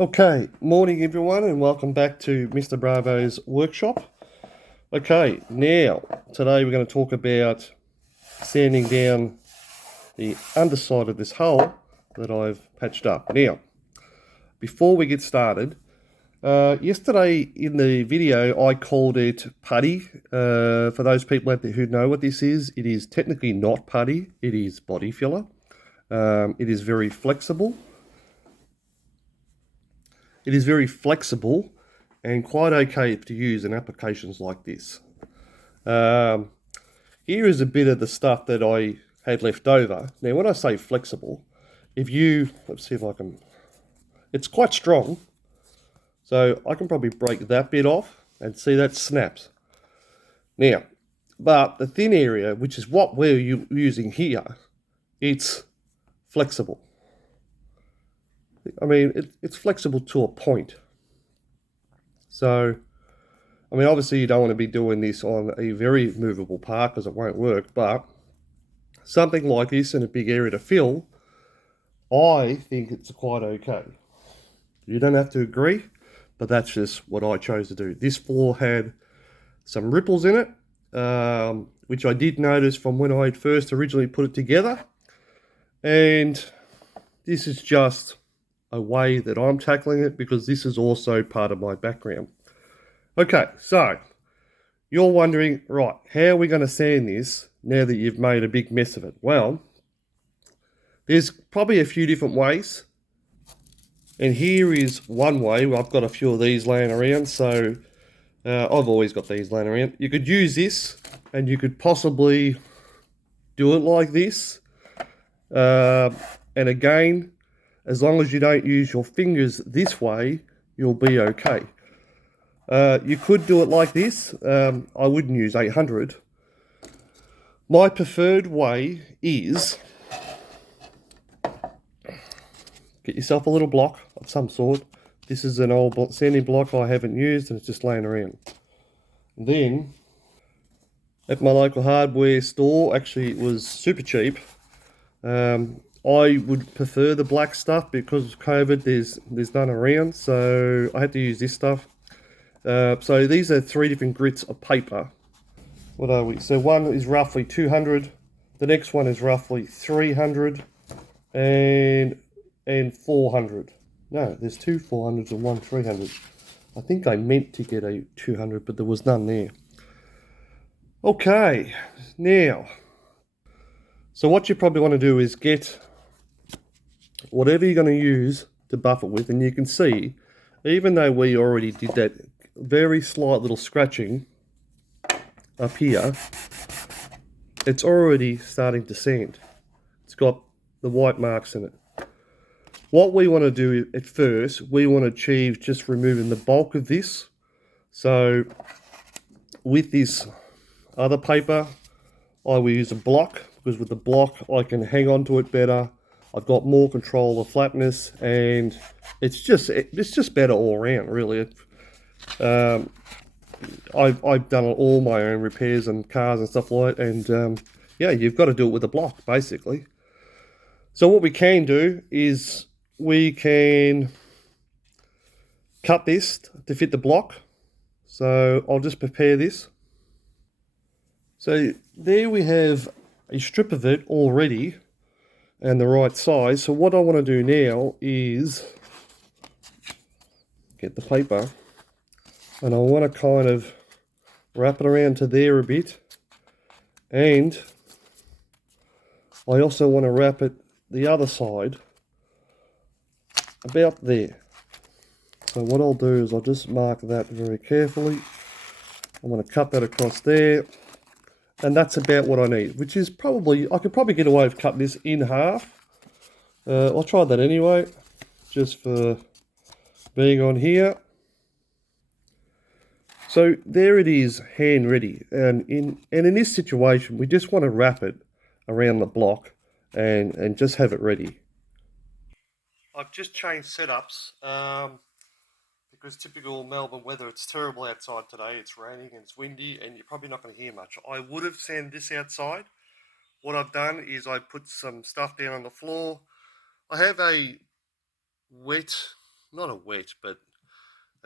Okay, morning everyone, and welcome back to Mr. Bravo's workshop. Okay, now today we're going to talk about sanding down the underside of this hull that I've patched up. Now, before we get started, yesterday in the video I called it putty. For those people out there who know what this is, it is technically not putty, it is body filler. It is very flexible. It is very flexible and quite okay to use in applications like this. Um, Here is a bit of the stuff that I had left over. Now, when I say flexible, let's see if I can, it's quite strong. So I can probably break that bit off and see that snaps. Now, but the thin area, which is what we're using here, it's flexible. I mean, it's flexible to a point. So, I mean, obviously you don't want to be doing this on a very movable part because it won't work, but something like this in a big area to fill, I think it's quite okay. You don't have to agree, but that's just what I chose to do. This floor had some ripples in it, which I did notice from when I had first originally put it together. And this is just a way that I'm tackling it because this is also part of my background. Okay, so you're wondering, right, how are we going to sand this now that you've made a big mess of it? Well, there's probably a few different ways. And here is one way. I've got a few of these laying around, so I've always got these laying around. You could use this, and you could possibly do it like this. And again, as long as you don't use your fingers this way, you'll be okay. You could do it like this. I wouldn't use 800. My preferred way is get yourself a little block of some sort. This is an old sanding block I haven't used and it's just laying around. And then at my local hardware store, actually it was super cheap. I would prefer the black stuff because of COVID. There's none around, so I had to use this stuff. So these are 3 different grits of paper. What are we? So one is roughly 200. The next one is roughly 300, and 400. No, there's 2 400s and 1 300. I think I meant to get a 200, but there was none there. Okay, now, so what you probably want to do is get whatever you're going to use to buff it with, and you can see, even though we already did that very slight little scratching up here, it's already starting to sand. It's got the white marks in it. What we want to do at first, we want to achieve just removing the bulk of this. So with this other paper, I will use a block because with the block I can hang on to it better. I've got more control of flatness, and it's just better all around, really. I've done all my own repairs and cars and stuff like that, and yeah, you've got to do it with a block basically. So what we can do is we can cut this to fit the block. So I'll just prepare this. So there we have a strip of it already and the right size. So what I want to do now is get the paper, and I want to kind of wrap it around to there a bit, and I also want to wrap it the other side about there. So what I'll do is I'll just mark that very carefully. I'm going to cut that across there, and that's about what I need, which is probably, I could probably get away with cutting this in half. I'll try that anyway, just for being on here. So there it is, hand ready, and in this situation we just want to wrap it around the block and just have it ready. I've just changed setups because typical Melbourne weather, it's terrible outside today. It's raining and it's windy, and you're probably not going to hear much. I would have sanded this outside. What I've done is I put some stuff down on the floor. I have a wet not a wet, but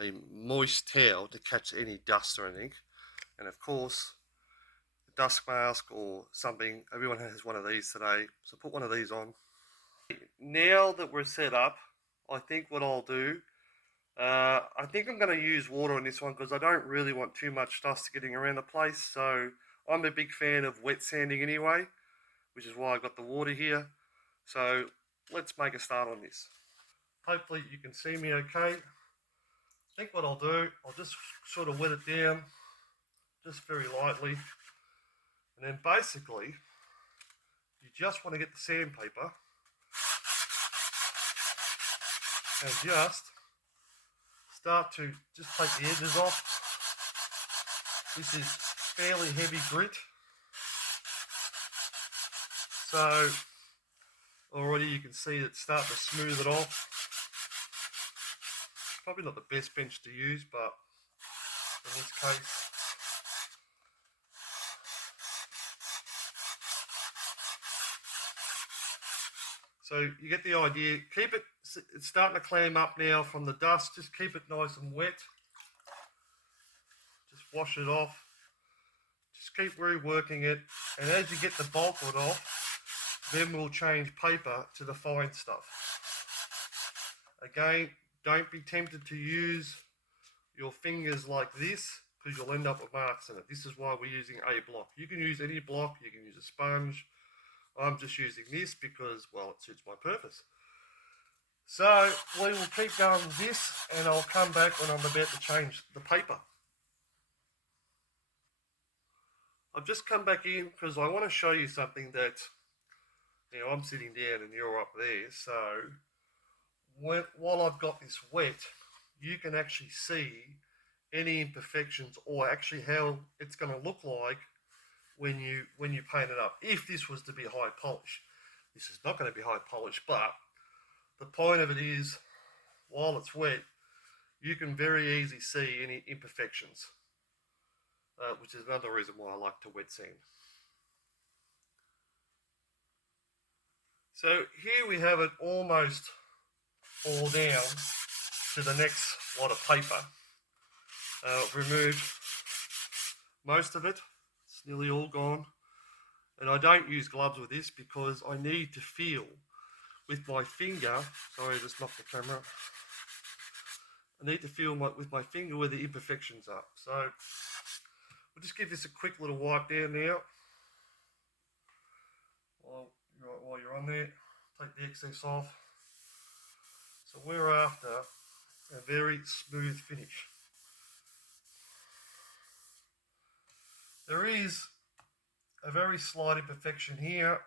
a moist towel to catch any dust or anything. And of course, a dust mask or something. Everyone has one of these today, so put one of these on. Now that we're set up, I think what I'll do, I think I'm going to use water on this one because I don't really want too much dust getting around the place. So I'm a big fan of wet sanding anyway, which is why I got the water here. So let's make a start on this. Hopefully you can see me okay. I think what I'll do, I'll just sort of wet it down just very lightly. And then basically, you just want to get the sandpaper and just start to just take the edges off. This is fairly heavy grit. So already you can see it's starting to smooth it off. Probably not the best bench to use, but in this case, so you get the idea. Keep it, it's starting to clam up now from the dust. Just keep it nice and wet. Just wash it off. Just keep reworking it. And as you get the bulk of it off, then we'll change paper to the fine stuff. Again, don't be tempted to use your fingers like this because you'll end up with marks in it. This is why we're using a block. You can use any block. You can use a sponge. I'm just using this because, well, it suits my purpose. So we will keep going with this, and I'll come back when I'm about to change the paper. I've just come back in because I want to show you something that, you know, I'm sitting down and you're up there. So while I've got this wet, you can actually see any imperfections or actually how it's going to look like when you paint it up. If this was to be high polish, this is not going to be high polish, but the point of it is, while it's wet, you can very easily see any imperfections, which is another reason why I like to wet sand. So here we have it almost all down to the next lot of paper. I've removed most of it. It's nearly all gone. And I don't use gloves with this because I need to feel with my finger. Sorry, I just knocked the camera. I need to feel with my finger where the imperfections are. So we'll just give this a quick little wipe down now. While you're on there, take the excess off. So we're after a very smooth finish. There is a very slight imperfection here.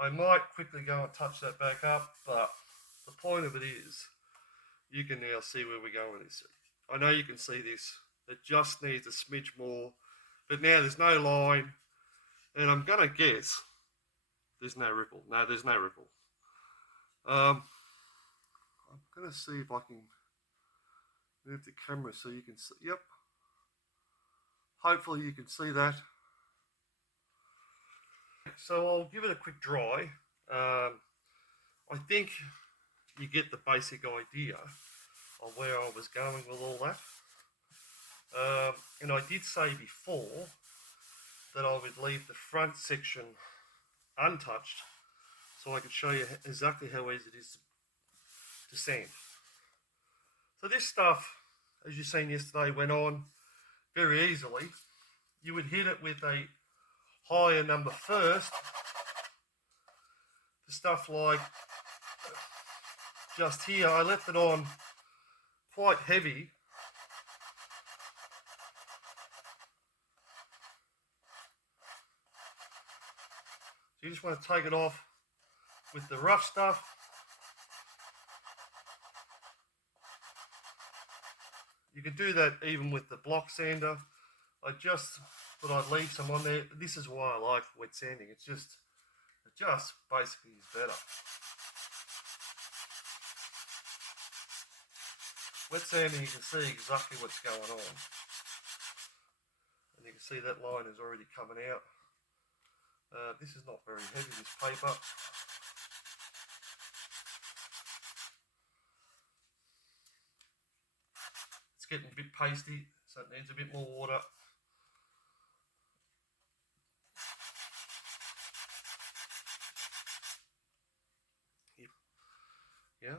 I might quickly go and touch that back up, but the point of it is you can now see where we're going with this. I know you can see this. It just needs a smidge more. But now there's no line, and I'm going to guess there's no ripple. No, there's no ripple. I'm going to see if I can move the camera so you can see. Yep. Hopefully you can see that. So I'll give it a quick dry. I think you get the basic idea of where I was going with all that. And I did say before that I would leave the front section untouched so I could show you exactly how easy it is to sand. So this stuff, as you've seen yesterday, went on very easily. You would hit it with a higher number first. The stuff like just here, I left it on quite heavy. So you just want to take it off with the rough stuff. You can do that even with the block sander. I just thought I'd leave some on there. This is why I like wet sanding. It just basically is better. Wet sanding, you can see exactly what's going on. And you can see that line is already coming out. This is not very heavy, this paper. It's getting a bit pasty, so it needs a bit more water. Yeah.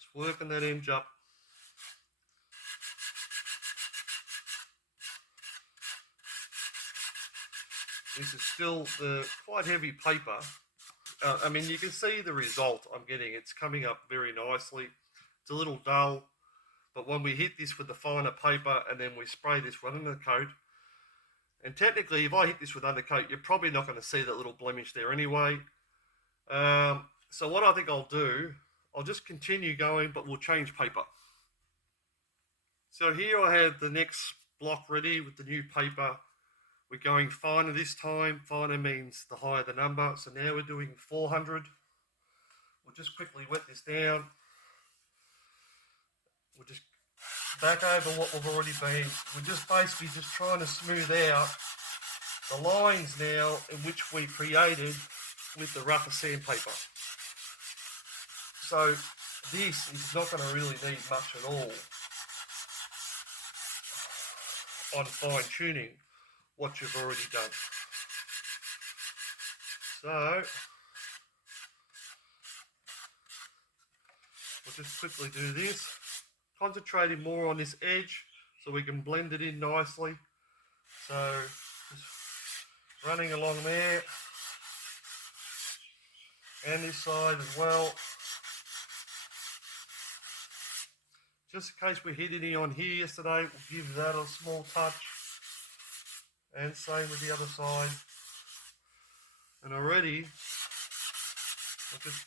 Just working that edge up. This is still the quite heavy paper. I mean, you can see the result I'm getting. It's coming up very nicely. It's a little dull, but when we hit this with the finer paper and then we spray this with undercoat, and technically if I hit this with undercoat, you're probably not going to see that little blemish there anyway. So what I think I'll do, I'll just continue going, but we'll change paper. So here I have the next block ready with the new paper. We're going finer this time. Finer means the higher the number. So now we're doing 400. We'll just quickly wet this down. We'll just back over what we've already been. We're just basically just trying to smooth out the lines now in which we created with the rougher sandpaper. So this is not going to really need much at all on fine tuning what you've already done. So we'll just quickly do this, concentrating more on this edge so we can blend it in nicely. So just running along there and this side as well. Just in case we hit any on here yesterday, we'll give that a small touch. And same with the other side. And already, we'll just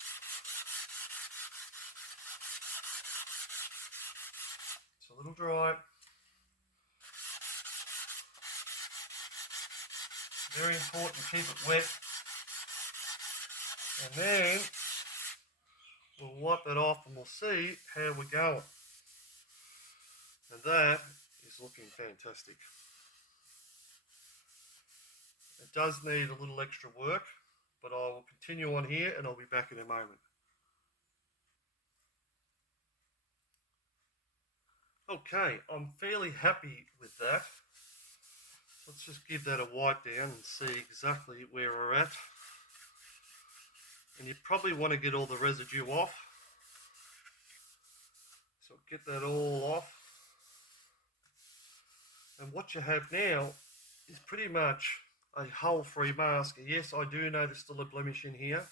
it's a little dry. Very important to keep it wet. And then we'll wipe that off and we'll see how we're going. And that is looking fantastic. It does need a little extra work, but I will continue on here and I'll be back in a moment. Okay, I'm fairly happy with that. Let's just give that a wipe down and see exactly where we're at. And you probably want to get all the residue off. So get that all off. And what you have now is pretty much a hull-free mask. Yes, I do know there's still a blemish in here.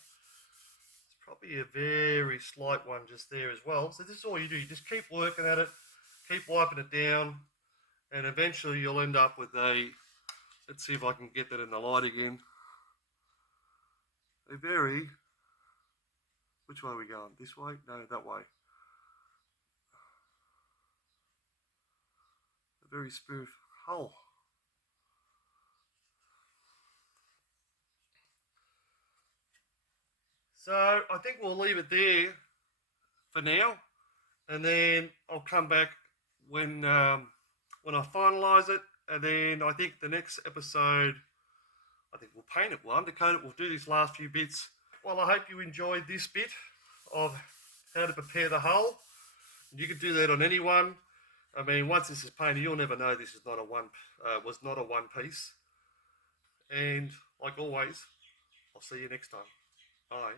It's probably a very slight one just there as well. So this is all you do. You just keep working at it, keep wiping it down, and eventually you'll end up with a, let's see if I can get that in the light again, a very, which way are we going? This way? No, that way. A very smooth hull. So I think we'll leave it there for now, and then I'll come back when I finalise it, and then I think the next episode, I think we'll paint it, we'll undercoat it, we'll do these last few bits. Well, I hope you enjoyed this bit of how to prepare the hull. You can do that on anyone. I mean, once this is painted, you'll never know this is not a was not a one piece. And like always, I'll see you next time. Bye.